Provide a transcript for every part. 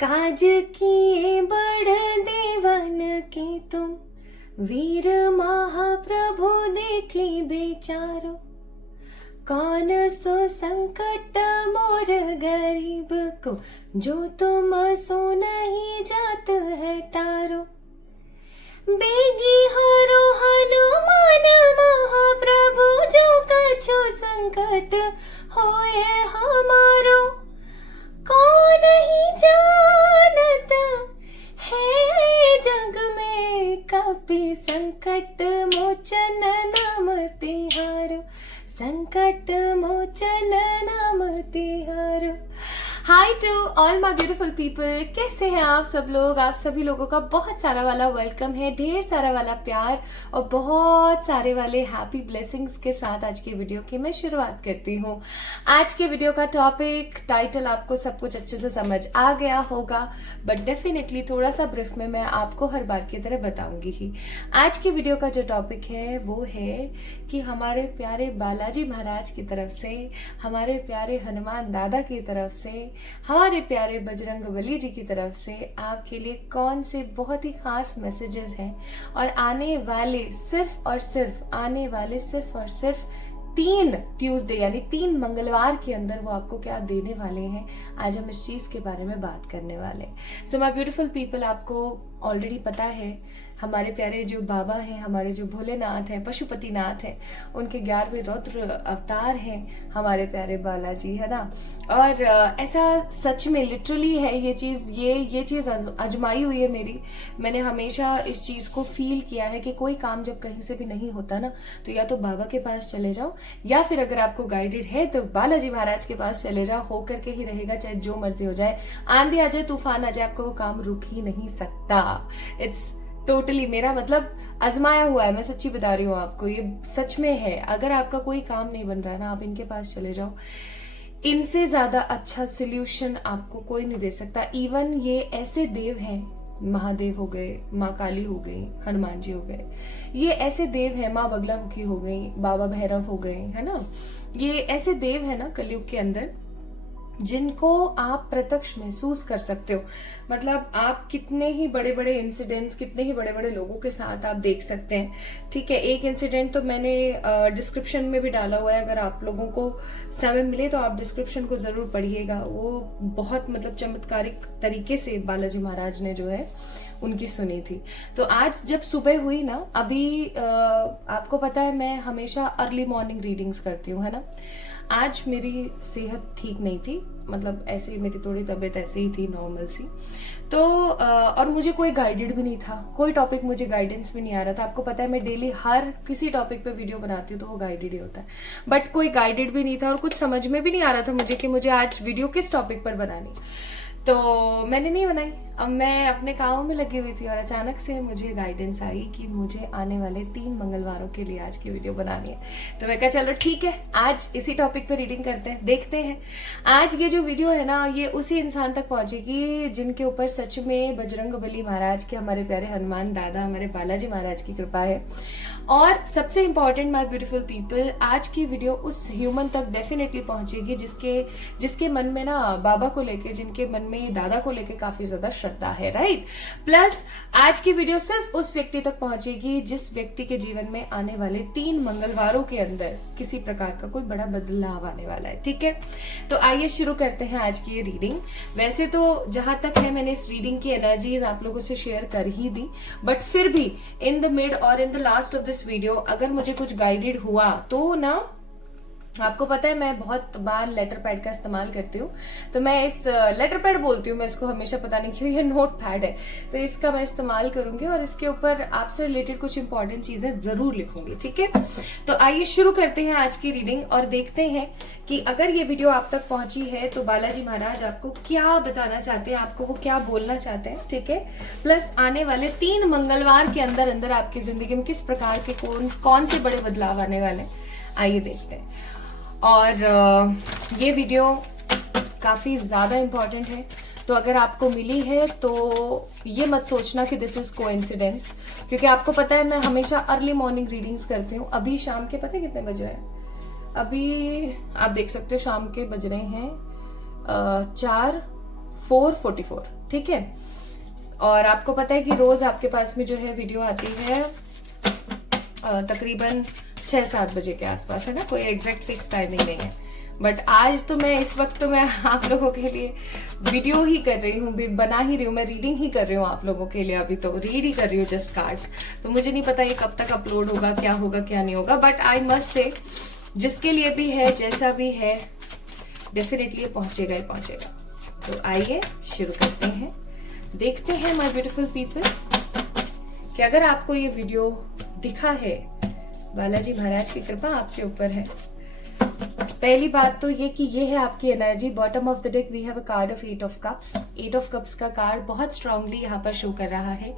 काज किए बड़ देवन के तुम, वीर महाप्रभु देखी बेचारो। कौन सो संकट मोर गरीब को, जो तुम सो नहीं जात है टारो। बेगी हरो हनुमान महाप्रभु, जो कछु संकट होए हमारो। कौन ही जानत है जग में, कपि संकट मोचन नाम तिहारो। संकट मोचन नाम तिहारो। Hi to all my beautiful people, कैसे हैं आप सब लोग। आप सभी लोगों का बहुत सारा वाला वेलकम है, ढेर सारा वाला प्यार और बहुत सारे वाले हैप्पी ब्लेसिंग्स के साथ आज की वीडियो की मैं शुरुआत करती हूँ। आज के वीडियो का टॉपिक टाइटल आपको सब कुछ अच्छे से समझ आ गया होगा, बट डेफिनेटली थोड़ा सा ब्रीफ में मैं आपको हर बार की तरह बताऊंगी ही। आज की वीडियो का जो टॉपिक है वो है कि हमारे प्यारे बालाजी महाराज की तरफ से, हमारे प्यारे हनुमान दादा की तरफ से, हमारे प्यारे बजरंगबली जी की तरफ से आपके लिए कौन से बहुत ही खास मैसेजेस हैं और आने वाले सिर्फ और सिर्फ 3 ट्यूसडे यानी 3 मंगलवार के अंदर वो आपको क्या देने वाले हैं। आज हम इस चीज के बारे में बात करने वाले हैं। सो माय ब्यूटीफुल पीपल, आपको ऑलरेडी पता है हमारे प्यारे जो बाबा हैं, हमारे जो भोलेनाथ हैं, पशुपतिनाथ हैं, उनके 11वें रुद्र अवतार हैं हमारे प्यारे बालाजी, है ना। और ऐसा सच में लिटरली है ये चीज आजमाई हुई है मेरी। मैंने हमेशा इस चीज को फील किया है कि कोई काम जब कहीं से भी नहीं होता ना, तो या तो बाबा के पास चले जाओ, या फिर अगर आपको गाइडेड है तो बालाजी महाराज के पास चले जाओ। होकर के ही रहेगा, चाहे जो मर्जी हो जाए, आंधी आ जाए, तूफान आ जाए, आपको वो काम रुक ही नहीं सकता। इट्स टोटली मेरा मतलब आजमाया हुआ है, मैं सच्ची बता रही हूँ आपको, ये सच में है। अगर आपका कोई काम नहीं बन रहा है ना, आप इनके पास चले जाओ, इनसे ज्यादा अच्छा सोल्यूशन आपको कोई नहीं दे सकता। इवन ये ऐसे देव हैं, महादेव हो गए, माँ काली हो गई, हनुमान जी हो गए, ये ऐसे देव हैं, माँ बगलामुखी हो गई, बाबा भैरव हो गए, है ना। ये ऐसे देव है ना कलयुग के अंदर जिनको आप प्रत्यक्ष महसूस कर सकते हो। मतलब आप कितने ही बड़े बड़े इंसिडेंट्स, कितने ही बड़े बड़े लोगों के साथ आप देख सकते हैं। ठीक है, एक इंसिडेंट तो मैंने डिस्क्रिप्शन में भी डाला हुआ है, अगर आप लोगों को समय मिले तो आप डिस्क्रिप्शन को जरूर पढ़िएगा। वो बहुत मतलब चमत्कारिक तरीके से बालाजी महाराज ने जो है उनकी सुनी थी। तो आज जब सुबह हुई ना, अभी आपको पता है मैं हमेशा अर्ली मॉर्निंग रीडिंग्स करती हूँ, है ना। आज मेरी सेहत ठीक नहीं थी, मतलब ऐसे ही मेरी थोड़ी तबीयत ऐसे ही थी, नॉर्मल सी। तो और मुझे कोई गाइडेड भी नहीं था, कोई टॉपिक मुझे गाइडेंस भी नहीं आ रहा था। आपको पता है मैं डेली हर किसी टॉपिक पे वीडियो बनाती हूँ तो वो गाइडेड ही होता है, बट कोई गाइडेड भी नहीं था और कुछ समझ में भी नहीं आ रहा था मुझे कि मुझे आज वीडियो किस टॉपिक पर बनानी। तो मैंने नहीं बनाई। अब मैं अपने कामों में लगी हुई थी और अचानक से मुझे गाइडेंस आई कि मुझे आने वाले 3 मंगलवारों के लिए आज की वीडियो बनानी है। तो मैं कहा चलो ठीक है, आज इसी टॉपिक पे रीडिंग करते हैं, देखते हैं। आज ये जो वीडियो है ना, ये उसी इंसान तक पहुंचेगी जिनके ऊपर सच में बजरंगबली महाराज के, हमारे प्यारे हनुमान दादा, हमारे बालाजी महाराज की कृपा है। और सबसे इंपॉर्टेंट माय ब्यूटीफुल पीपल, आज की वीडियो उस ह्यूमन तक डेफिनेटली पहुंचेगी जिसके मन में ना बाबा को लेके, जिनके मन में दादा को लेके काफी ज्यादा श्रद्धा है, राइट। प्लस आज की वीडियो सिर्फ उस व्यक्ति तक पहुंचेगी जिस व्यक्ति के जीवन में आने वाले 3 मंगलवारों के अंदर किसी प्रकार का कोई बड़ा बदलाव आने वाला है। ठीक है, तो आइए शुरू करते हैं आज की ये रीडिंग। वैसे तो जहां तक है मैंने इस रीडिंग की एनर्जीज आप लोगों से शेयर कर ही दी, बट फिर भी इन द मिड और in the last of this video अगर मुझे कुछ गाइडेड हुआ तो ना, आपको पता है मैं बहुत बार लेटर पैड का इस्तेमाल करती हूँ, तो मैं इस लेटर पैड बोलती हूँ मैं इसको हमेशा, पता नहीं क्यों, ये नोट पैड है, तो इसका मैं इस्तेमाल करूंगी और इसके ऊपर आपसे रिलेटेड कुछ इंपॉर्टेंट चीजें जरूर लिखूंगी। ठीक है, तो आइए शुरू करते हैं आज की रीडिंग और देखते हैं कि अगर ये वीडियो आप तक पहुंची है तो बालाजी महाराज आपको क्या बताना चाहते हैं, आपको वो क्या बोलना चाहते हैं। ठीक है, प्लस आने वाले 3 मंगलवार के अंदर अंदर आपकी जिंदगी में किस प्रकार के कौन से बड़े बदलाव आने वाले हैं, आइए देखते हैं। और ये वीडियो काफी ज्यादा इंपॉर्टेंट है, तो अगर आपको मिली है तो ये मत सोचना कि दिस इज कोइंसिडेंस, क्योंकि आपको पता है मैं हमेशा अर्ली मॉर्निंग रीडिंग्स करती हूँ। अभी शाम के पता है कितने बज रहे हैं, अभी आप देख सकते हो शाम के बज रहे हैं 4 4:44, ठीक है। और आपको पता है कि रोज आपके पास में जो है वीडियो आती है तकरीबन 6-7 बजे के आसपास, है ना, कोई एग्जैक्ट फिक्स टाइमिंग नहीं है। बट आज तो मैं इस वक्त तो मैं आप लोगों के लिए वीडियो ही कर रही हूँ, बना ही रही हूँ, मैं रीडिंग ही कर रही हूँ आप लोगों के लिए। अभी तो रीड ही कर रही हूँ जस्ट कार्ड्स। तो मुझे नहीं पता ये कब तक अपलोड होगा, क्या होगा क्या नहीं होगा, बट आई मस्ट से जिसके लिए भी है, जैसा भी है, डेफिनेटली पहुंचेगा ही पहुंचेगा। तो आइए शुरू करते हैं। देखते हैं माय ब्यूटीफुल पीपल कि अगर आपको ये वीडियो दिखा है, बालाजी महाराज की कृपा आपके ऊपर है। पहली बात तो ये कि ये है आपकी energy. Bottom of the deck we have a card of 8 of cups. 8 of cups का कार्ड बहुत स्ट्रांगली यहाँ पर शो कर रहा है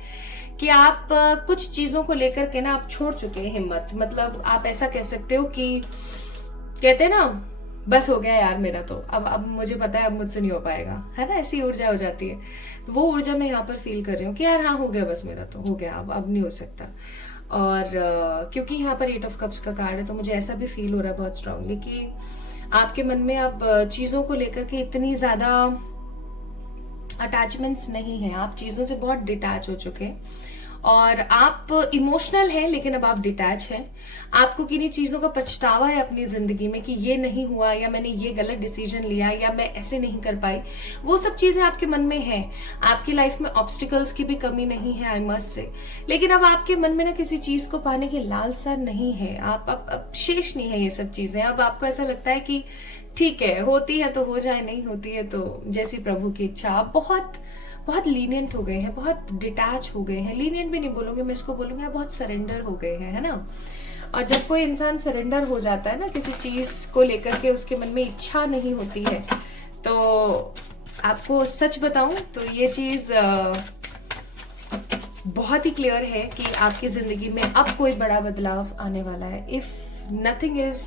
कि आप कुछ चीजों को लेकर के ना आप छोड़ चुके हैं हिम्मत। मतलब आप ऐसा कह सकते हो कि कहते हैं ना, बस हो गया यार मेरा, तो अब मुझे पता है अब मुझसे नहीं हो पाएगा, है ना, ऐसी ऊर्जा हो जाती है। तो वो ऊर्जा मैं यहाँ पर फील कर रही हूँ कि यार हाँ हो गया, बस मेरा तो हो गया, अब नहीं हो सकता। और क्योंकि यहाँ पर 8 ऑफ कप्स का कार्ड है तो मुझे ऐसा भी फील हो रहा है बहुत स्ट्रांगली कि आपके मन में अब चीजों को लेकर के इतनी ज्यादा अटैचमेंट्स नहीं है। आप चीजों से बहुत डिटैच हो चुके हैं और आप इमोशनल हैं, लेकिन अब आप डिटैच हैं। आपको किन्हीं चीजों का पछतावा है अपनी जिंदगी में कि ये नहीं हुआ, या मैंने ये गलत डिसीजन लिया, या मैं ऐसे नहीं कर पाई। वो सब चीजें आपके मन में हैं। आपकी लाइफ में ऑब्स्टिकल्स की भी कमी नहीं है, आई मस्ट से। लेकिन अब आपके मन में ना किसी चीज को पाने की लालसा नहीं है। आप अब शेष नहीं है ये सब चीजें। अब आपको ऐसा लगता है कि ठीक है, होती है तो हो जाए, नहीं होती है तो जैसी प्रभु की इच्छा। आप बहुत लीनियंट हो गए हैं, बहुत डिटैच हो गए हैं। लीनियंट भी नहीं बोलूंगे मैं, इसको बोलूंगी आप बहुत सरेंडर हो गए हैं, है ना। और जब कोई इंसान सरेंडर हो जाता है ना किसी चीज को लेकर के, उसके मन में इच्छा नहीं होती है, तो आपको सच बताऊं तो ये चीज बहुत ही क्लियर है कि आपकी जिंदगी में अब कोई बड़ा बदलाव आने वाला है। If nothing is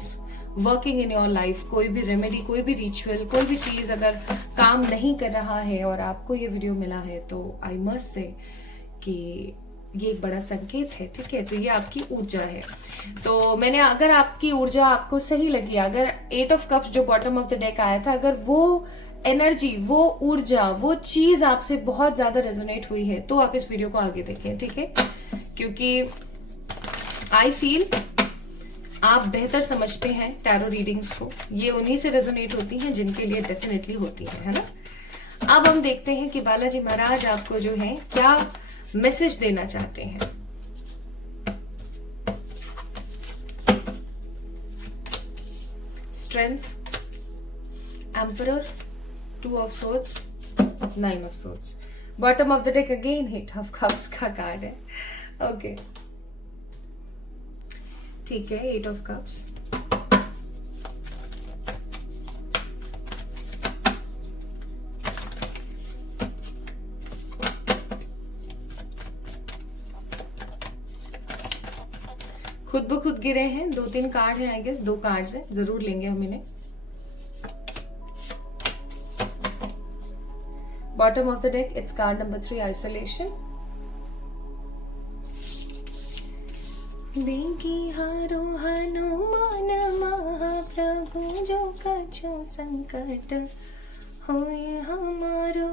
working in your life, कोई भी रेमेडी, कोई भी रिचुअल, कोई भी चीज अगर काम नहीं कर रहा है और आपको ये वीडियो मिला है, तो आई मस्ट से कि ये एक बड़ा संकेत है, ठीक है। तो ये आपकी ऊर्जा है। तो मैंने, अगर आपकी ऊर्जा आपको सही लगी, अगर 8 ऑफ कप्स जो बॉटम ऑफ द डेक आया था, अगर वो एनर्जी, वो ऊर्जा, वो चीज आपसे बहुत ज्यादा रेजोनेट हुई है, तो आप इस वीडियो को आगे देखें, ठीक है। क्योंकि आई फील आप बेहतर समझते हैं टैरो रीडिंग्स को। ये उन्हीं से रेजोनेट होती हैं जिनके लिए डेफिनेटली होती है ना। अब हम देखते हैं कि बालाजी महाराज आपको जो है क्या मैसेज देना चाहते हैं। Strength, emperor, 2 of swords, 9 of swords. Bottom of the deck again 8 of cups का कार्ड है। ओके, ठीक है, 8 ऑफ कप्स। खुद ब खुद गिरे हैं। 2-3 कार्ड हैं, आई गेस 2 कार्ड्स हैं, जरूर लेंगे हम इन्हें। Bottom of the deck it's card number 3, isolation. बेगी हारो हनुमान महाप्रभु, जो कछु संकट होए हमारो।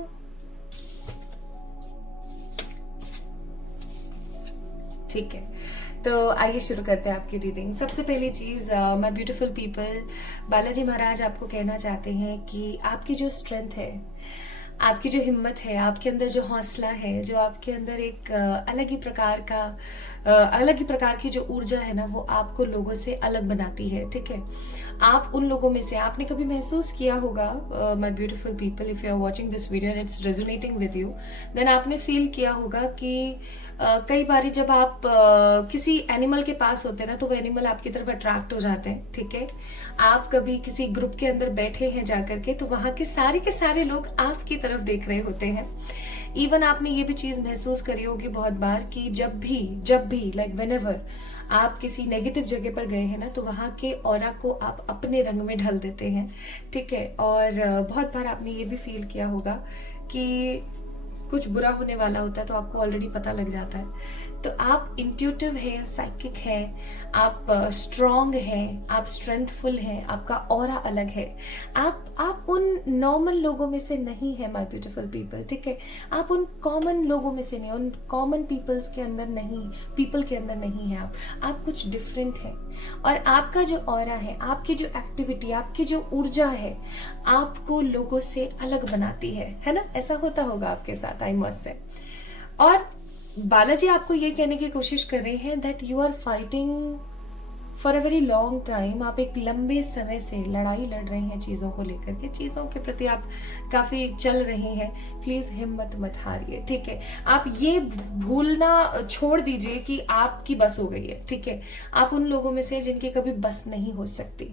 ठीक है, तो आइए शुरू करते हैं आपकी रीडिंग। सबसे पहली चीज, माय ब्यूटीफुल पीपल, बालाजी महाराज आपको कहना चाहते हैं कि आपकी जो स्ट्रेंथ है, आपकी जो हिम्मत है, आपके अंदर जो हौसला है, जो आपके अंदर एक अलग ही प्रकार की जो ऊर्जा है ना, वो आपको लोगों से अलग बनाती है, ठीक है। आप उन लोगों में से, आपने कभी महसूस किया होगा, my beautiful people, if you are watching this video and it's resonating with you, then आपने फील किया होगा कि कई बारी जब आप किसी एनिमल के पास होते हैं ना, तो वो एनिमल आपकी तरफ अट्रैक्ट हो जाते हैं, ठीक है। आप कभी किसी ग्रुप के अंदर बैठे हैं जाकर के, तो वहां के सारे लोग आपकी तरफ देख रहे होते हैं। इवन आपने ये भी चीज महसूस करी होगी बहुत बार कि जब भी लाइक व्हेनेवर आप किसी नेगेटिव जगह पर गए हैं ना, तो वहां के ऑरा को आप अपने रंग में ढल देते हैं, ठीक है। और बहुत बार आपने ये भी फील किया होगा कि कुछ बुरा होने वाला होता है तो आपको ऑलरेडी पता लग जाता है। तो आप इंट्यूटिव है, साइकिक है, आप स्ट्रॉन्ग हैं, आप स्ट्रेंथफुल हैं, आपका ऑरा अलग है। आप उन नॉर्मल लोगों में से नहीं है माय ब्यूटीफुल पीपल, ठीक है। आप उन कॉमन लोगों में से नहीं, उन कॉमन पीपल के अंदर नहीं है। आप कुछ डिफरेंट है। और आपका जो ऑरा है, आपकी जो एक्टिविटी, आपकी जो ऊर्जा है, आपको लोगों से अलग बनाती है ना। ऐसा होता होगा आपके साथ, आई मस्ट से। और बालाजी आपको ये कहने की कोशिश कर रहे हैं that you are fighting for a very long time. आप एक लंबे समय से लड़ाई लड़ रही हैं चीजों को लेकर के, चीजों के प्रति आप काफी चल रही हैं। प्लीज हिम्मत मत हारिए, ठीक है। आप ये भूलना छोड़ दीजिए कि आपकी बस हो गई है, ठीक है। आप उन लोगों में से जिनकी कभी बस नहीं हो सकती,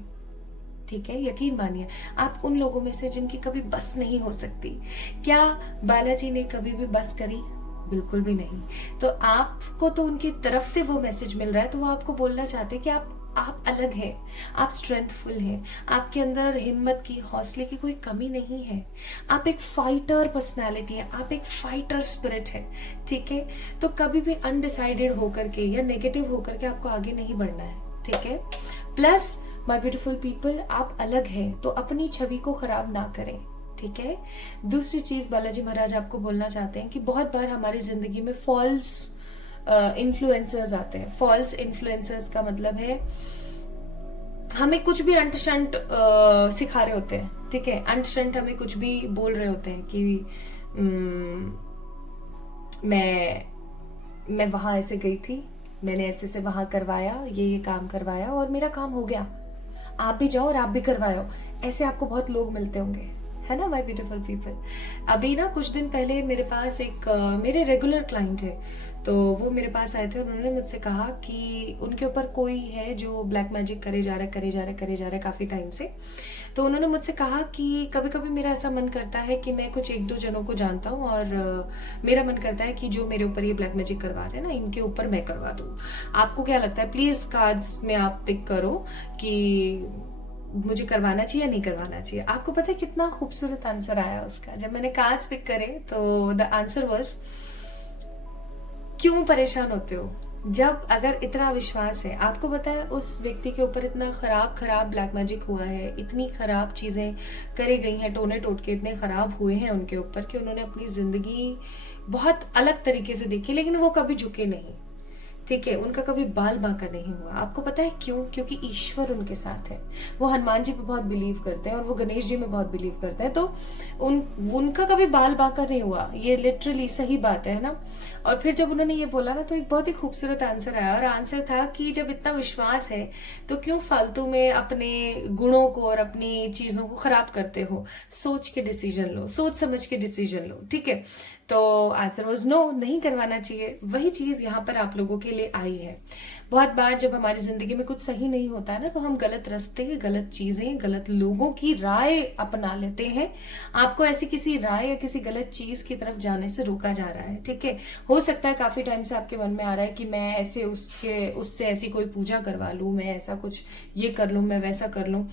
ठीक है। यकीन मानिए, आप उन लोगों में से जिनकी कभी बस नहीं हो सकती। क्या बालाजी ने कभी भी बस करी? बिल्कुल भी नहीं। तो आपको तो उनकी तरफ से वो मैसेज मिल रहा है, तो वो आपको बोलना चाहते हैं कि आप अलग हैं, आप स्ट्रेंथफुल हैं, आपके अंदर हिम्मत की, हौसले की कोई कमी नहीं है। आप एक फाइटर पर्सनालिटी है, आप एक फाइटर स्पिरिट है, ठीक है। तो कभी भी अनडिसाइडेड होकर के या नेगेटिव होकर के आपको आगे नहीं बढ़ना है, ठीक है। प्लस माय ब्यूटीफुल पीपल, आप अलग हैं, तो अपनी छवि को खराब ना करें, ठीक है। दूसरी चीज बालाजी महाराज आपको बोलना चाहते हैं कि बहुत बार हमारी जिंदगी में फॉल्स इन्फ्लुएंसर्स आते हैं। फॉल्स इन्फ्लुएंसर्स का मतलब है हमें कुछ भी अंट शंट सिखा रहे होते हैं, ठीक है। अंट शंट हमें कुछ भी बोल रहे होते हैं कि मैं वहां ऐसे गई थी, मैंने ऐसे से वहां करवाया, ये काम करवाया और मेरा काम हो गया, आप भी जाओ और आप भी करवाओ। ऐसे आपको बहुत लोग मिलते होंगे, है ना माय ब्यूटीफुल पीपल। अभी ना कुछ दिन पहले मेरे पास एक मेरे रेगुलर क्लाइंट है, तो वो मेरे पास आए थे और उन्होंने मुझसे कहा कि उनके ऊपर कोई है जो ब्लैक मैजिक करे जा रहा है काफी टाइम से। तो उन्होंने मुझसे कहा कि कभी कभी मेरा ऐसा मन करता है कि मैं कुछ 1-2 जनों को जानता हूँ और मेरा मन करता है कि जो मेरे ऊपर ये ब्लैक मैजिक करवा रहे हैं ना, इनके ऊपर मैं करवा दूँ। आपको क्या लगता है? प्लीज कार्ड्स में आप पिक करो कि मुझे करवाना चाहिए या नहीं करवाना चाहिए। आपको पता है कितना खूबसूरत आंसर आया उसका। जब मैंने कार्ड्स पिक करे तो द आंसर वाज, क्यों परेशान होते हो जब अगर इतना विश्वास है। आपको पता है उस व्यक्ति के ऊपर इतना खराब ब्लैक मैजिक हुआ है, इतनी खराब चीजें करी गई हैं, टोने टोटके इतने खराब हुए हैं उनके ऊपर कि उन्होंने अपनी जिंदगी बहुत अलग तरीके से देखी, लेकिन वो कभी झुके नहीं, ठीक है। उनका कभी बाल बांका नहीं हुआ। आपको पता है क्यों? क्योंकि ईश्वर उनके साथ है। वो हनुमान जी पे बहुत बिलीव करते हैं और वो गणेश जी में बहुत बिलीव करते हैं, तो उनका कभी बाल बांका नहीं हुआ। ये लिटरली सही बात है ना। और फिर जब उन्होंने ये बोला ना, तो एक बहुत ही खूबसूरत आंसर आया, और आंसर था कि जब इतना विश्वास है तो क्यों फालतू में अपने गुणों को और अपनी चीजों को खराब करते हो। सोच के डिसीजन लो, सोच समझ के डिसीजन लो, ठीक है। तो आंसर वाज नो, नहीं करवाना चाहिए। वही चीज यहाँ पर आप लोगों के लिए आई है। बहुत बार जब हमारी जिंदगी में कुछ सही नहीं होता है ना, तो हम गलत रास्ते, गलत चीजें, गलत लोगों की राय अपना लेते हैं। आपको ऐसी किसी राय या किसी गलत चीज की तरफ जाने से रोका जा रहा है, ठीक है। हो सकता है काफी टाइम से आपके मन में आ रहा है कि मैं ऐसे उससे ऐसी कोई पूजा करवा लूं, मैं ऐसा कुछ ये कर लूं, मैं वैसा कर लूं।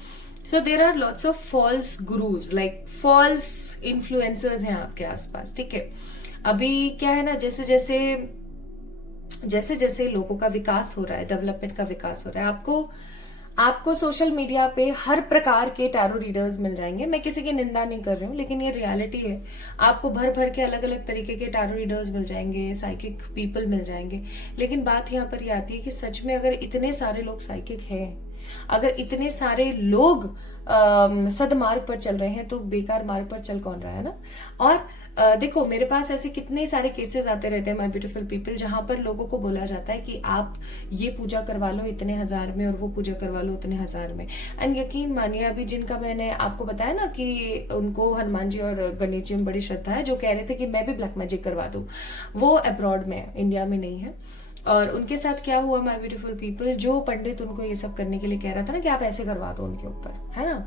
So there are lots of false gurus, like false influencers हैं आपके आसपास, ठीक है। अभी क्या है ना, जैसे जैसे लोगों का विकास हो रहा है, डेवलपमेंट का विकास हो रहा है, आपको सोशल मीडिया पे हर प्रकार के टैरो रीडर्स मिल जाएंगे। मैं किसी की निंदा नहीं कर रही हूँ, लेकिन ये रियलिटी है। आपको भर भर के अलग अलग तरीके के टैरो रीडर्स मिल जाएंगे, साइकिक पीपल मिल जाएंगे। लेकिन बात यहाँ पर ये आती है कि सच में अगर इतने सारे लोग साइकिक हैं, अगर इतने सारे लोग सदमार्ग पर चल रहे हैं, तो बेकार मार्ग पर चल कौन रहा है ना। और देखो, मेरे पास ऐसे कितने सारे केसेस आते रहते हैं माय ब्यूटीफुल पीपल, जहां पर लोगों को बोला जाता है कि आप ये पूजा करवा लो इतने हजार में और वो पूजा करवा लो इतने हजार में। एंड यकीन मानिए, अभी जिनका मैंने आपको बताया ना कि उनको हनुमान जी और गणेश जी में बड़ी श्रद्धा है, जो कह रहे थे कि मैं भी ब्लैक मैजिक करवा दूं, वो अब्रॉड में, इंडिया में नहीं है। और उनके साथ क्या हुआ माय ब्यूटीफुल पीपल, जो पंडित उनको ये सब करने के लिए कह रहा था ना कि आप ऐसे करवा दो उनके ऊपर, है ना,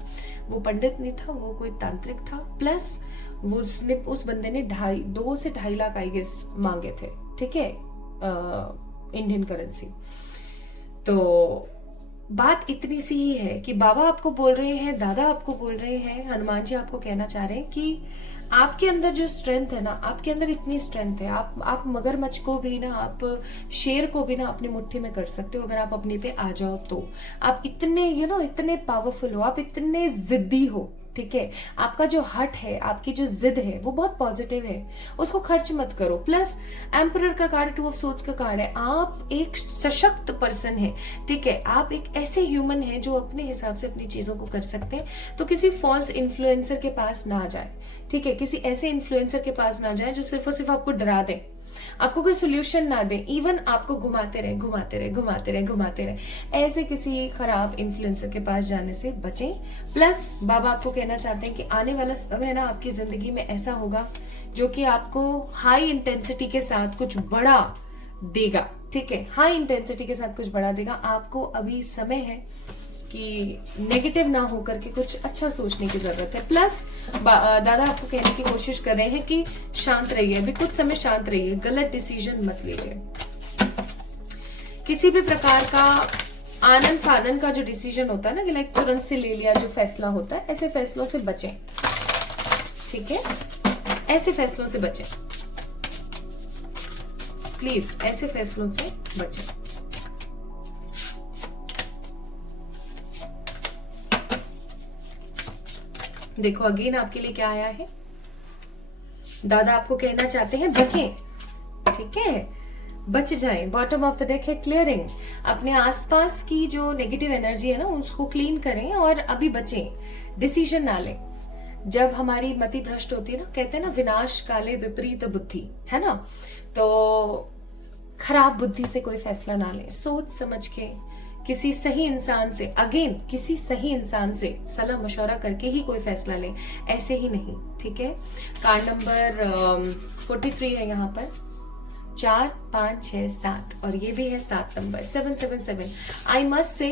वो पंडित नहीं था, वो कोई तांत्रिक था। प्लस उस बंदे ने 2 से 2.5 लाख आई गेस मांगे थे, ठीक है, इंडियन करेंसी। तो बात इतनी सी ही है कि बाबा आपको बोल रहे हैं, दादा आपको बोल रहे हैं, हनुमान जी आपको कहना चाह रहे हैं कि आपके अंदर जो स्ट्रेंथ है ना, आपके अंदर इतनी स्ट्रेंथ है, आप मगरमच्छ को भी ना, आप शेर को भी ना अपनी मुट्ठी में कर सकते हो अगर आप अपने पे आ जाओ तो। आप इतने इतने पावरफुल हो, आप इतने जिद्दी हो, ठीक है। आपका जो हट है, आपकी जो जिद है वो बहुत पॉजिटिव है, उसको खर्च मत करो। प्लस एम्परर का कार्ड, 2 ऑफ सोर्ड्स का कार्ड है। आप एक सशक्त पर्सन है, ठीक है। आप एक ऐसे ह्यूमन है जो अपने हिसाब से अपनी चीजों को कर सकते हैं। तो किसी फॉल्स इन्फ्लुएंसर के पास ना जाए, ठीक है। किसी ऐसे इन्फ्लुएंसर के पास ना जाए जो सिर्फ और सिर्फ आपको डरा दे, आपको कोई सोल्यूशन ना दे, इवन आपको घुमाते रहे घुमाते रहे घुमाते रहे घुमाते रहे। ऐसे किसी खराब इन्फ्लुएंसर के पास जाने से बचें। प्लस बाबा आपको कहना चाहते हैं कि आने वाला समय ना आपकी जिंदगी में ऐसा होगा जो कि आपको हाई इंटेंसिटी के साथ कुछ बड़ा देगा, ठीक है। हाई इंटेंसिटी के साथ कुछ बड़ा देगा। आपको अभी समय है कि नेगेटिव ना होकर के कुछ अच्छा सोचने की जरूरत है। प्लस दादा आपको कहने की कोशिश कर रहे हैं कि शांत रहिए, अभी कुछ समय शांत रहिए, गलत डिसीजन मत लीजिए। किसी भी प्रकार का आनंद फानन का जो डिसीजन होता है ना, कि लाइक तुरंत से ले लिया जो फैसला होता है, ऐसे फैसलों से बचें, ठीक है। ऐसे फैसलों से बचें प्लीज, ऐसे फैसलों से बचें। देखो अगेन आपके लिए क्या आया है। दादा आपको कहना चाहते हैं बचें, ठीक है, बच जाएं। बॉटम ऑफ द डेक है क्लियरिंग। अपने आसपास की जो नेगेटिव एनर्जी है ना उसको क्लीन करें और अभी बचें, डिसीजन ना लें। जब हमारी मति भ्रष्ट होती है ना, कहते हैं ना विनाश काले विपरीत बुद्धि, है ना। तो खराब बुद्धि से कोई फैसला ना लें, सोच समझ के किसी सही इंसान से, अगेन किसी सही इंसान से सलाह मशवरा करके ही कोई फैसला लें, ऐसे ही नहीं, ठीक है। कार्ड नंबर 43 है यहाँ पर, 4 5 6 7 और ये भी है 7 नंबर 777। आई मस्ट से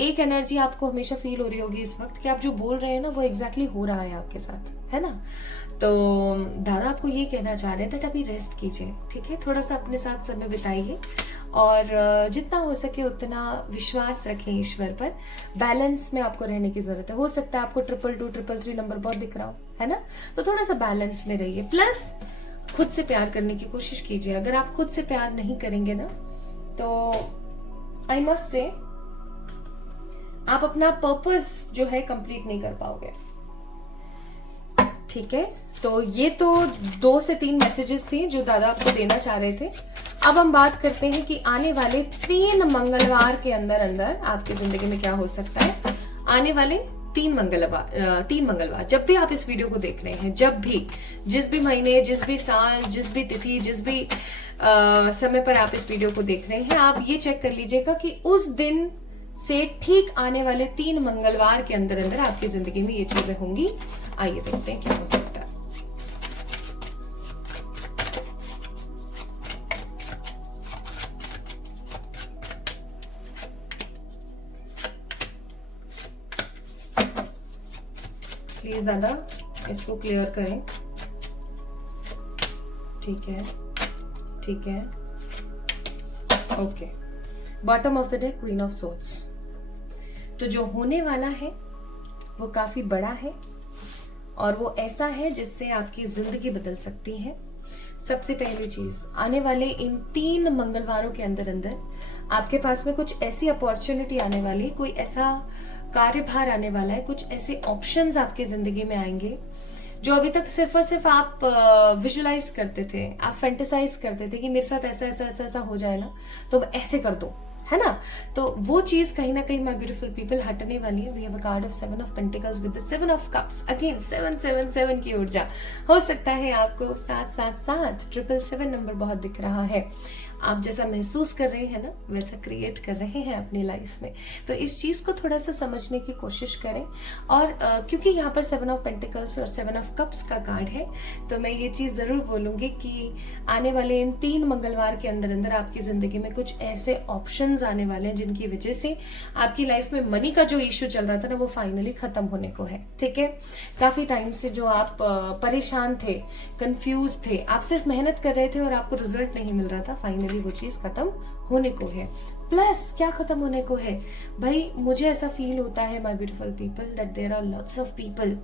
एक एनर्जी आपको हमेशा फील हो रही होगी इस वक्त कि आप जो बोल रहे हैं ना वो एग्जैक्टली हो रहा है आपके साथ, है ना। तो दादा आपको ये कहना चाह रहे थे अभी रेस्ट कीजिए, ठीक है। थोड़ा सा अपने साथ समय बिताइए और जितना हो सके उतना विश्वास रखें ईश्वर पर। बैलेंस में आपको रहने की जरूरत है। हो सकता है आपको 222 333 नंबर बहुत दिख रहा हो, है ना। तो थोड़ा सा बैलेंस में रहिए। प्लस खुद से प्यार करने की कोशिश कीजिए। अगर आप खुद से प्यार नहीं करेंगे ना तो आई मस्ट से आप अपना पर्पस जो है कंप्लीट नहीं कर पाओगे, ठीक है। तो ये तो 2 से 3 मैसेजेस थे जो दादा आपको देना चाह रहे थे। अब हम बात करते हैं कि आने वाले 3 मंगलवार के अंदर अंदर आपकी जिंदगी में क्या हो सकता है। आने वाले 3 मंगलवार जब भी आप इस वीडियो को देख रहे हैं, जब भी, जिस भी महीने, जिस भी साल, जिस भी तिथि, जिस भी समय पर आप इस वीडियो को देख रहे हैं, आप ये चेक कर लीजिएगा कि उस दिन से ठीक आने वाले 3 मंगलवार के अंदर अंदर आपकी जिंदगी में ये चीजें होंगी। आइए देखते हैं क्या हो सकता है। प्लीज दादा इसको क्लियर करें, ठीक है, ठीक है, okay. Bottom of the deck queen of swords. तो जो होने वाला है वो काफी बड़ा है और वो ऐसा है जिससे आपकी जिंदगी बदल सकती है। सबसे पहली चीज, आने वाले इन 3 मंगलवारों के अंदर अंदर आपके पास में कुछ ऐसी अपॉर्चुनिटी आने वाली, कोई ऐसा कार्यभार आने वाला है, कुछ ऐसे ऑप्शंस आपकी जिंदगी में आएंगे जो अभी तक सिर्फ और सिर्फ आप विजुलाइज करते थे, आप फैंटेसाइज करते थे कि मेरे साथ ऐसा ऐसा ऐसा ऐसा हो जाए ना तो मैं ऐसे कर दूं, है ना। तो वो चीज कहीं ना कहीं माय ब्यूटीफुल पीपल हटने वाली है। We have a card of 7 of pentacles with the 7 of cups, again 777 की ऊर्जा। हो सकता है आपको 777 777 नंबर बहुत दिख रहा है। आप जैसा महसूस कर रहे हैं ना वैसा क्रिएट कर रहे हैं अपनी लाइफ में। तो इस चीज को थोड़ा सा समझने की कोशिश करें। और क्योंकि यहाँ पर 7 ऑफ पेंटिकल्स और 7 ऑफ कप्स का कार्ड है तो मैं ये चीज जरूर बोलूंगी कि आने वाले इन 3 मंगलवार के अंदर अंदर आपकी जिंदगी में कुछ ऐसे ऑप्शंस आने वाले हैं जिनकी वजह से आपकी लाइफ में मनी का जो इश्यू चल रहा था ना वो फाइनली खत्म होने को है, ठीक है। काफी टाइम से जो आप परेशान थे, कंफ्यूज थे, आप सिर्फ मेहनत कर रहे थे और आपको रिजल्ट नहीं मिल रहा था, फाइनली वो चीज खत्म होने को है। प्लस क्या खत्म होने को है भाई, मुझे ऐसा फील होता है my beautiful people that there are lots of people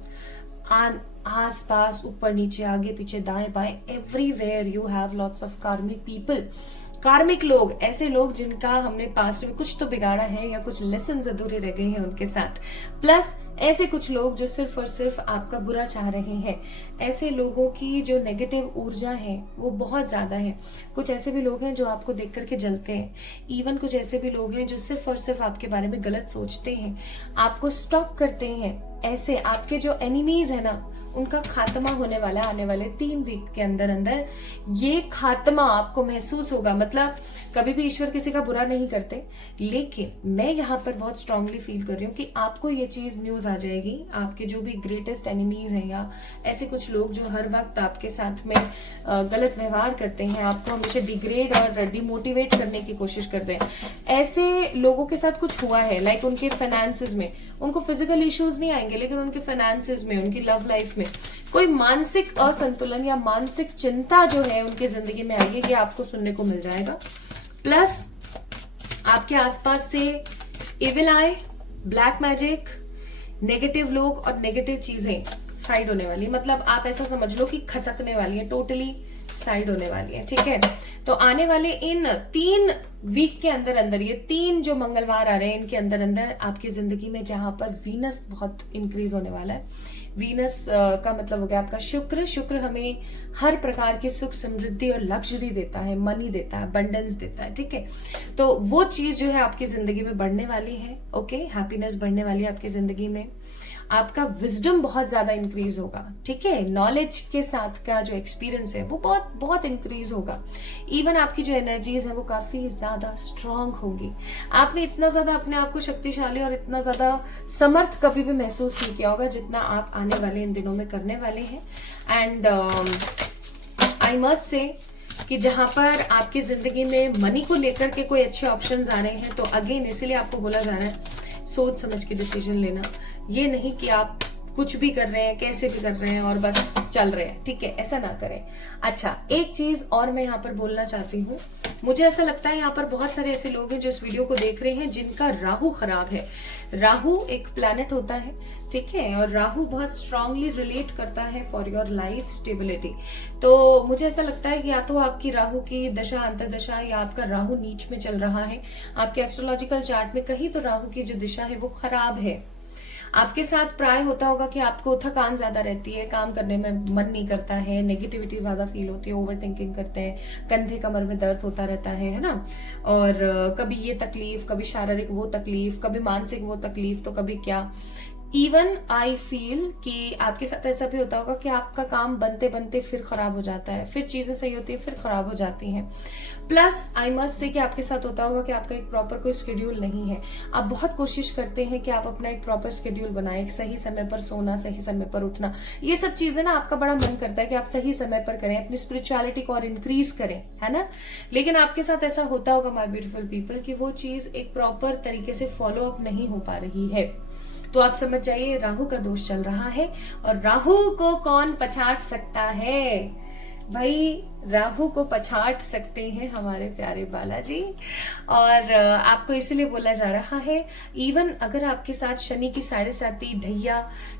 आस पास, ऊपर नीचे, आगे पीछे, दाएं बाएं, everywhere you have lots of karmic people. Karmic लोग, ऐसे लोग जिनका हमने पास्ट में कुछ तो बिगाड़ा है या कुछ लेसन अधूरे रह गए हैं उनके साथ। प्लस ऐसे कुछ लोग जो सिर्फ और सिर्फ आपका बुरा चाह रहे हैं। ऐसे लोगों की जो नेगेटिव ऊर्जा है वो बहुत ज्यादा है। कुछ ऐसे भी लोग हैं जो आपको देख करके जलते हैं। इवन कुछ ऐसे भी लोग हैं जो सिर्फ और सिर्फ आपके बारे में गलत सोचते हैं, आपको स्टॉप करते हैं। ऐसे आपके जो एनिमीज है ना, उनका खात्मा होने वाला है आने वाले 3 वीक के अंदर अंदर। ये खात्मा आपको महसूस होगा। मतलब कभी भी ईश्वर किसी का बुरा नहीं करते, लेकिन मैं यहाँ पर बहुत स्ट्रांगली फील कर रही हूँ कि आपको ये चीज न्यूज आ जाएगी। आपके जो भी ग्रेटेस्ट एनिमीज हैं या ऐसे कुछ लोग जो हर वक्त आपके साथ में गलत व्यवहार करते हैं, आपको हमेशा डिग्रेड और डिमोटिवेट करने की कोशिश करते हैं, ऐसे लोगों के साथ कुछ हुआ है। लाइक उनके फाइनेंसेस में, उनको फिजिकल इश्यूज नहीं आएंगे, लेकिन उनके फाइनेंसेस में, उनकी लव लाइफ में कोई मानसिक असंतुलन या मानसिक चिंता जो है उनकी जिंदगी में आई है, ये आपको सुनने को मिल जाएगा। प्लस आपके आसपास से इविल आई, ब्लैक मैजिक, नेगेटिव लोग और नेगेटिव चीजें साइड होने वाली है। मतलब आप ऐसा समझ लो कि खसकने वाली है, टोटली साइड होने वाली है। ठीक है, तो आने वाले इन 3 वीक के अंदर अंदर, ये 3 जो मंगलवार आ रहे हैं इनके अंदर अंदर आपकी जिंदगी में जहां पर वीनस बहुत इंक्रीज होने वाला है। वीनस का मतलब हो गया आपका शुक्र। शुक्र हमें हर प्रकार की सुख समृद्धि और लग्जरी देता है, मनी देता है, अबंडेंस देता है। ठीक है, तो वो चीज जो है आपकी जिंदगी में बढ़ने वाली है। ओके, हैप्पीनेस बढ़ने वाली है आपकी जिंदगी में। आपका विजडम बहुत ज्यादा इंक्रीज होगा। ठीक है, नॉलेज के साथ का जो एक्सपीरियंस है वो बहुत बहुत इंक्रीज होगा। इवन आपकी जो एनर्जीज है वो काफी ज्यादा स्ट्रांग होंगी। आपने इतना ज्यादा अपने आप को शक्तिशाली और इतना ज्यादा समर्थ कभी भी महसूस नहीं किया होगा जितना आप आने वाले इन दिनों में करने वाले हैं। एंड आई मस्ट से कि जहां पर आपकी जिंदगी में मनी को लेकर के कोई अच्छे ऑप्शंस आ रहे हैं, तो अगेन इसीलिए आपको बोला जा रहा है सोच समझ के डिसीजन लेना। ये नहीं कि आप कुछ भी कर रहे हैं, कैसे भी कर रहे हैं और बस चल रहे हैं। ठीक है, ऐसा ना करें। अच्छा, एक चीज और मैं यहाँ पर बोलना चाहती हूँ। मुझे ऐसा लगता है यहाँ पर बहुत सारे ऐसे लोग हैं जो इस वीडियो को देख रहे हैं जिनका राहु खराब है। राहु एक प्लैनेट होता है, ठीक है, और राहु बहुत स्ट्रांगली रिलेट करता है फॉर योर लाइफ स्टेबिलिटी। तो मुझे ऐसा लगता है कि या तो आपकी राहु की दशा, अंतर्दशा, या आपका राहु नीच में चल रहा है। आपके एस्ट्रोलॉजिकल चार्ट में कहीं तो राहु की जो दिशा है वो खराब है। आपके साथ प्राय होता होगा कि आपको थकान ज्यादा रहती है, काम करने में मन नहीं करता है, नेगेटिविटी ज्यादा फील होती है, ओवर थिंकिंग करते हैं, कंधे कमर में दर्द होता रहता है ना। और कभी ये तकलीफ, कभी शारीरिक वो तकलीफ, कभी मानसिक वो तकलीफ, तो कभी क्या। इवन आई फील कि आपके साथ ऐसा भी होता होगा कि आपका काम बनते बनते फिर खराब हो जाता है, फिर चीजें सही होती है, फिर खराब हो जाती हैं। प्लस आई मस्ट से कि आपके साथ होता होगा कि आपका एक प्रॉपर कोई शेड्यूल नहीं है। आप बहुत कोशिश करते हैं कि आप अपना एक प्रॉपर शेड्यूल बनाएं, सही समय पर सोना, सही समय पर उठना, ये सब चीजें ना आपका बड़ा मन करता है कि आप सही समय पर करें, अपनी स्पिरिचुअलिटी को और इंक्रीज करें, है ना। लेकिन आपके साथ ऐसा होता होगा माय ब्यूटीफुल पीपल कि वो चीज एक प्रॉपर तरीके से फॉलो अप नहीं हो पा रही है। तो आप समझ जाइए राहु का दोष चल रहा है। और राहु को कौन पछाड़ सकता है भाई? राहु को पछाड़ सकते हैं हमारे प्यारे बालाजी। और आपको इसीलिए बोला जा रहा है, इवन अगर आपके साथ शनि की 7.5 ढैया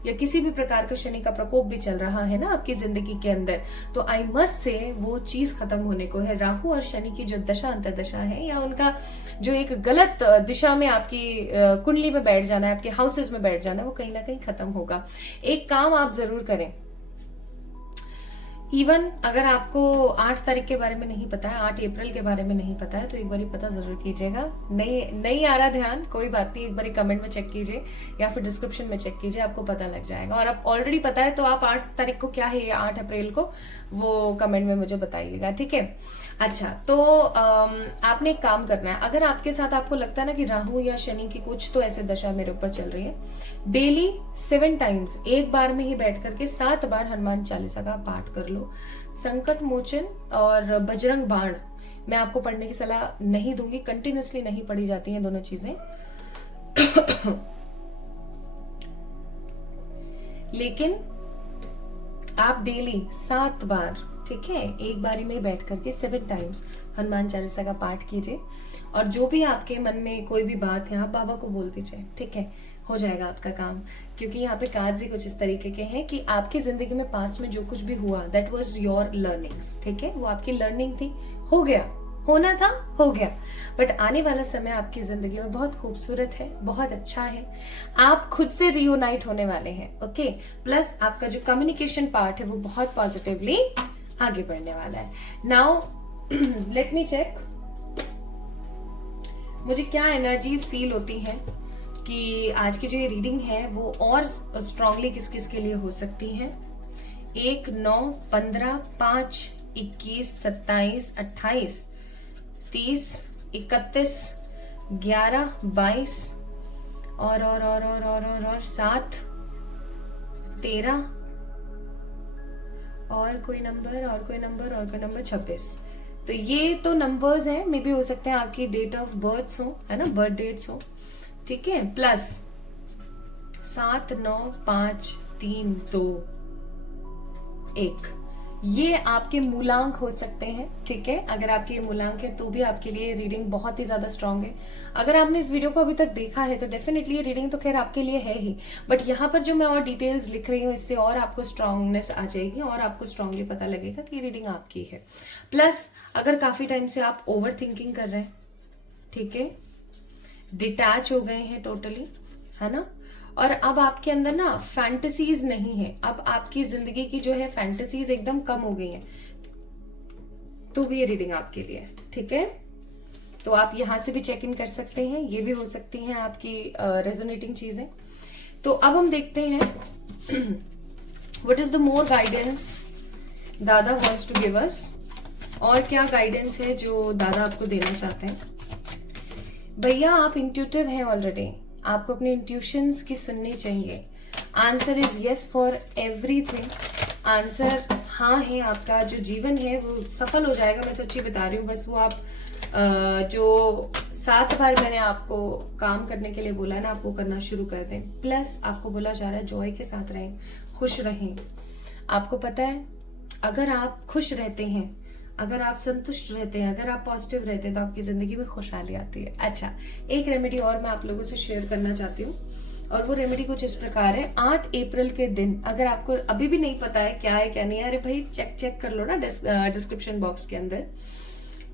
या किसी भी प्रकार का शनि का प्रकोप भी चल रहा है ना आपकी जिंदगी के अंदर, तो आई मस्ट से वो चीज खत्म होने को है। राहु और शनि की जो दशा अंतर्दशा है, या उनका जो एक गलत दिशा में आपकी कुंडली में बैठ जाना है, आपके हाउसेस में बैठ जाना है, वो कहीं ना कहीं खत्म होगा। एक काम आप जरूर करें। इवन अगर आपको 8 तारीख के बारे में नहीं पता है, 8 अप्रैल के बारे में नहीं पता है, तो एक बार पता जरूर कीजिएगा। नहीं आ रहा ध्यान, कोई बात नहीं, एक बार कमेंट में चेक कीजिए या फिर डिस्क्रिप्शन में चेक कीजिए, आपको पता लग जाएगा। और आप ऑलरेडी पता है तो आप 8 तारीख को क्या है, 8 अप्रैल को, वो कमेंट में मुझे बताइएगा, ठीक है। अच्छा, तो आपने एक काम करना है। अगर आपके साथ आपको लगता है ना कि राहु या शनि की कुछ तो ऐसे दशा मेरे ऊपर चल रही है, डेली 7 टाइम्स एक बार में ही बैठ करके 7 बार हनुमान चालीसा का पाठ कर लो। संकट मोचन और बजरंग बाण मैं आपको पढ़ने की सलाह नहीं दूंगी, कंटिन्यूसली नहीं पढ़ी जाती हैं दोनों चीजें। लेकिन आप डेली 7 बार, ठीक है, एक बारी में बैठ करके 7 टाइम्स हनुमान चालीसा का पाठ कीजिए। और जो भी आपके मन में कोई भी बात है, आप बाबा को बोल दीजिए, ठीक है। हो जाएगा आपका काम, क्योंकि यहाँ पे कार्ड्स ही कुछ इस तरीके के हैं कि आपकी जिंदगी में पास्ट में जो कुछ भी हुआ दैट वाज योर लर्निंग्स, ठीक है, वो आपकी लर्निंग थी, हो गया, होना था हो गया, बट आने वाला समय आपकी जिंदगी में बहुत खूबसूरत है, बहुत अच्छा है, आप खुद से रियूनाइट होने वाले हैं, ओके। प्लस आपका जो कम्युनिकेशन पार्ट है वो बहुत पॉजिटिवली आगे बढ़ने वाला है। नाउ लेट मी चेक मुझे क्या एनर्जीज फील होती हैं कि आज की जो ये रीडिंग है वो और स्ट्रांगली किस किस के लिए हो सकती है। 1, 9, 15, 5, 21, 27, 28, 30, 31, 11, 22 और 7, 13 और कोई नंबर 26। तो ये तो नंबर्स हैं, मे बी हो सकते हैं आपकी डेट ऑफ बर्थ हो, है ना, बर्थ डेट्स हो, ठीक है। प्लस 7, 9, 5, 3, 2, 1 ये आपके मूलांक हो सकते हैं, ठीक है। अगर आपके ये मूलांक है तो भी आपके लिए रीडिंग बहुत ही ज्यादा स्ट्रांग है। अगर आपने इस वीडियो को अभी तक देखा है तो डेफिनेटली ये रीडिंग तो खैर आपके लिए है ही, बट यहाँ पर जो मैं और डिटेल्स लिख रही हूँ इससे और आपको स्ट्रांगनेस आ जाएगी और आपको स्ट्रांगली पता लगेगा कि रीडिंग आपकी है। प्लस अगर काफी टाइम से आप ओवर थिंकिंग कर रहे हैं, ठीक है, डिटैच हो गए हैं टोटली, है ना, और अब आपके अंदर ना फैंटेसीज नहीं है, अब आपकी जिंदगी की जो है फैंटेसीज एकदम कम हो गई हैं, तो भी ये रीडिंग आपके लिए, ठीक है। तो आप यहां से भी चेक इन कर सकते हैं, ये भी हो सकती हैं आपकी रेजोनेटिंग चीजें। तो अब हम देखते हैं what is the more guidance दादा वांट्स टू गिव अस, और क्या गाइडेंस है जो दादा आपको देना चाहते हैं। भैया आप इंट्यूटिव हैं ऑलरेडी, आपको अपने इंट्यूशंस की सुननी चाहिए। Answer is yes for everything, answer हाँ है, आपका जो जीवन है वो सफल हो जाएगा, मैं सच्ची बता रही हूँ। बस वो आप जो 7 बार मैंने आपको काम करने के लिए बोला है ना, आप वो करना शुरू कर दें। प्लस आपको बोला जा रहा है जॉय के साथ रहें, खुश रहें। आपको पता है अगर आप खुश रहते हैं, अगर आप संतुष्ट रहते हैं, अगर आप पॉजिटिव रहते हैं तो आपकी जिंदगी में खुशहाली आती है। अच्छा, एक रेमेडी और मैं आप लोगों से शेयर करना चाहती हूँ, और वो रेमेडी कुछ इस प्रकार है। 8 अप्रैल के दिन, अगर आपको अभी भी नहीं पता है क्या है क्या नहीं है, अरे भाई चेक कर लो ना डिस्क्रिप्शन बॉक्स के अंदर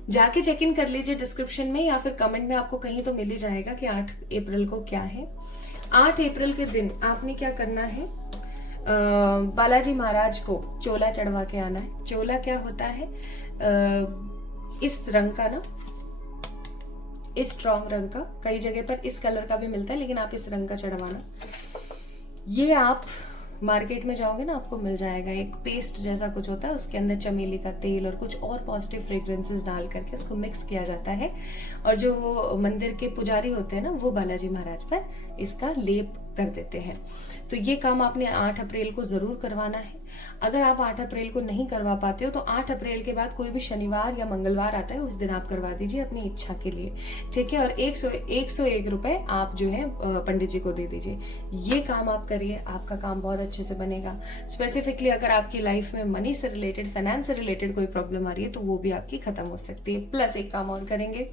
जाके चेक इन कर लीजिए, डिस्क्रिप्शन में या फिर कमेंट में आपको कहीं तो मिल ही जाएगा कि 8 अप्रैल को क्या है। 8 अप्रैल के दिन आपने क्या करना है, बालाजी महाराज को चोला चढ़वा के आना है। चोला क्या होता है, इस रंग का ना, इस स्ट्रॉन्ग रंग का, कई जगह पर इस कलर का भी मिलता है लेकिन आप इस रंग का चढ़वाना। ये आप मार्केट में जाओगे ना आपको मिल जाएगा, एक पेस्ट जैसा कुछ होता है, उसके अंदर चमेली का तेल और कुछ और पॉजिटिव फ्रेग्रेंसेस डाल करके उसको मिक्स किया जाता है, और जो मंदिर के पुजारी होते हैं ना वो बालाजी महाराज पर इसका लेप कर देते हैं। तो ये काम आपने 8 अप्रैल को जरूर करवाना है। अगर आप 8 अप्रैल को नहीं करवा पाते हो तो 8 अप्रैल के बाद कोई भी शनिवार या मंगलवार आता है उस दिन आप करवा दीजिए अपनी इच्छा के लिए, ठीक है। और 101 रुपए आप जो है पंडित जी को दे दीजिए। ये काम आप करिए, आपका काम बहुत अच्छे से बनेगा। स्पेसिफिकली अगर आपकी लाइफ में मनी से रिलेटेड, फाइनेंस से रिलेटेड कोई प्रॉब्लम आ रही है तो वो भी आपकी खत्म हो सकती है। प्लस एक काम और करेंगे,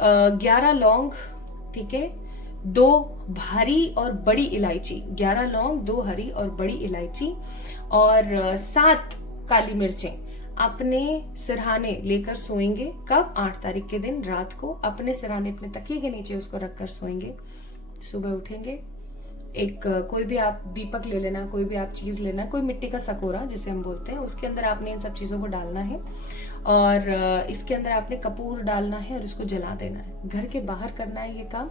11 लौंग, ठीक है, 2 भारी और बड़ी इलायची, 11 लौंग, 2 हरी और बड़ी इलायची और 7 काली मिर्चें अपने सिरहाने लेकर सोएंगे। कब? 8 तारीख के दिन रात को अपने सिरहाने अपने तकिए के नीचे उसको रखकर सोएंगे। सुबह उठेंगे, एक कोई भी आप दीपक ले लेना, कोई भी आप चीज लेना, कोई मिट्टी का सकोरा जिसे हम बोलते हैं, उसके अंदर आपने इन सब चीजों को डालना है और इसके अंदर आपने कपूर डालना है और इसको जला देना है। घर के बाहर करना है ये काम,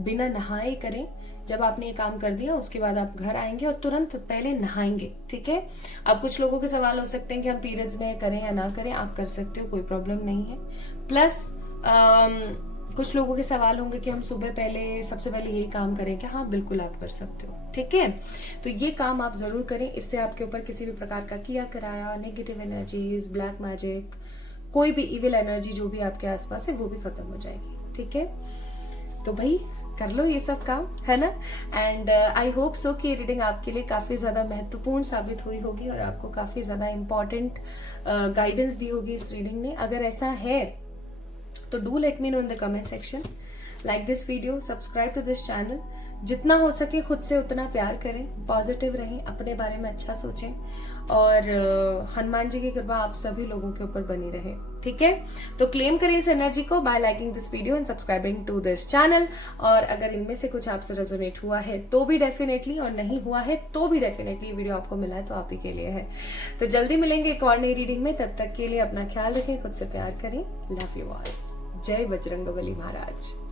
बिना नहाए करें। जब आपने ये काम कर दिया उसके बाद आप घर आएंगे और तुरंत पहले नहाएंगे, ठीक है। अब कुछ लोगों के सवाल हो सकते हैं कि हम पीरियड्स में करें या ना करें, आप कर सकते हो, कोई प्रॉब्लम नहीं है। प्लस कुछ लोगों के सवाल होंगे कि हम सुबह पहले सबसे पहले यही काम करें क्या? हाँ बिल्कुल आप कर सकते हो, ठीक है। तो ये काम आप जरूर करें, इससे आपके ऊपर किसी भी प्रकार का किया कराया नेगेटिव एनर्जीज, ब्लैक मैजिक, कोई भी इविल एनर्जी जो भी आपके आसपास है वो भी खत्म हो जाएगी, ठीक है। तो भाई कर लो ये सब काम, है ना। एंड आई होप सो कि ये रीडिंग आपके लिए काफी ज्यादा महत्वपूर्ण साबित हुई होगी और आपको काफी ज्यादा इंपॉर्टेंट गाइडेंस दी होगी इस रीडिंग ने। अगर ऐसा है तो do let me know in the comment section, like this video, subscribe to this channel, जितना हो सके खुद से उतना प्यार करें, पॉजिटिव रहें, अपने बारे में अच्छा सोचें और हनुमान जी की कृपा आप सभी लोगों के ऊपर बनी रहे। ठीक है, तो क्लेम करें इस एनर्जी को by liking this video and subscribing to this channel. और अगर इनमें से कुछ आपसे रेजोनेट हुआ है तो भी डेफिनेटली, और नहीं हुआ है तो भी डेफिनेटली वीडियो आपको मिला है तो आप ही के लिए है। तो जल्दी मिलेंगे एक और नई रीडिंग में, तब तक के लिए अपना ख्याल रखें, खुद से प्यार करें। Love you all. जय बजरंगबली महाराज।